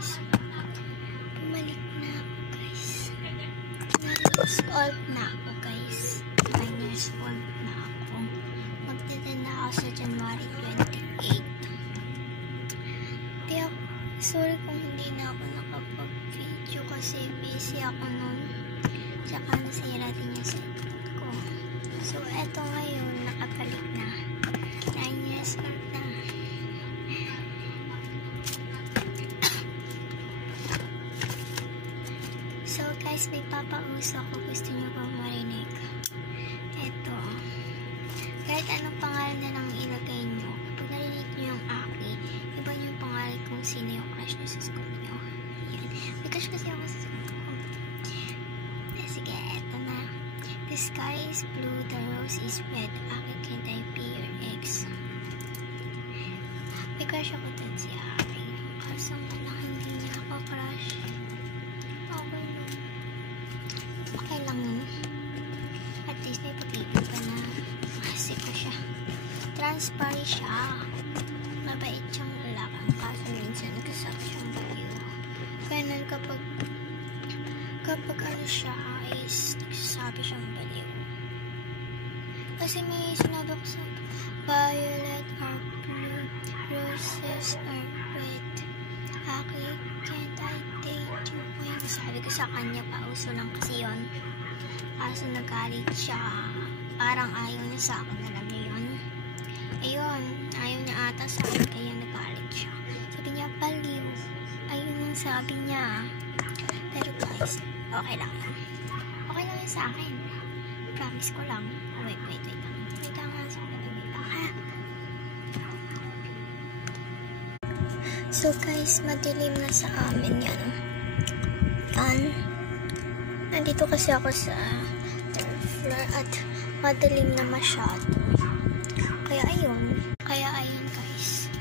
guys. Bumalik na ako guys. 9 years old na ako guys. 9 years old na ako. Magdala na ako sa January 28. Sorry kung hindi na ako nakapag-video kasi busy ako nun. Tsaka nasira din yung cellphone ko. So, eto ngayon, nakabalik na. 9 years old na. So, guys, may papauso ko. Gusto nyo bang marinig? Eto. Kahit anong pangalan na lang ilagay nyo, kapag narinig nyo yung Aki, iba nyo yung pangalan kung sino yung crush nyo sa school nyo. Ayan. May crush kasi ako sa school ko. Sige, eto na. The sky is blue, the rose is red. Aki, can't I be your ex? May crush ako dun si Aki. Kaso na hindi niya ako crush. Okay lang. Okay lang yun. At least may pag-ibig ka na. Kasi ko siya. Transparent siya. Mabait siyang lalakang. Kaso minsan nagsasabi siyang baliw. Ganun kapag ano siya is nagsasabi siyang baliw. Kasi may sinabi ko sa violet are blue, roses are red. Aki, can't I date you? Sabi ko sa kanya, pauso lang kasi yun. Kaso nagalit siya. Parang ayaw niya sa akin. Alam niyo yun? Ayun, ayaw niya ata sa akin. Kaya nagalit siya. Sabi niya, baliw. Ayun ang sabi niya. Pero guys, okay lang yan. Okay lang yun sa akin. Promise ko lang. Oh, wait lang. Wait lang ha. So guys, madilim na sa amin yan. Nandito kasi ako sa third floor at madilim na masyado. Kaya ayun guys.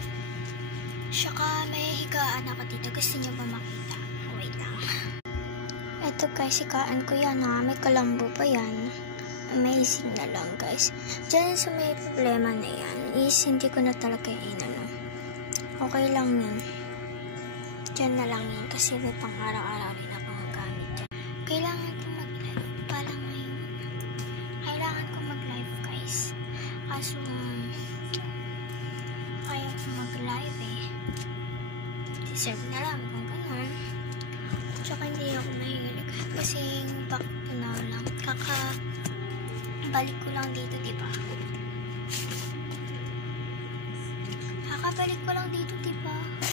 Saka may higaan ako dito. Gusto nyo ba makita? Wait lang. Eto guys, higaan ko yan ha. May kalambo pa yan. Amazing na lang guys. Diyan sa may problema na yan is hindi ko na talaga inano. Okay lang yan. Diyan na lang yan kasi may pang araw-araw rin ako gamit dyan. Kailangan ko mag-live pala ngayon. Kailangan ko mag-live guys. Kaso ayaw ko mag-live eh. Deserve na lang kung ganun. Tsaka hindi ako mahilig. Kasi back to now lang. Kakabalik ko lang dito, diba? Kakabalik ko lang dito, diba?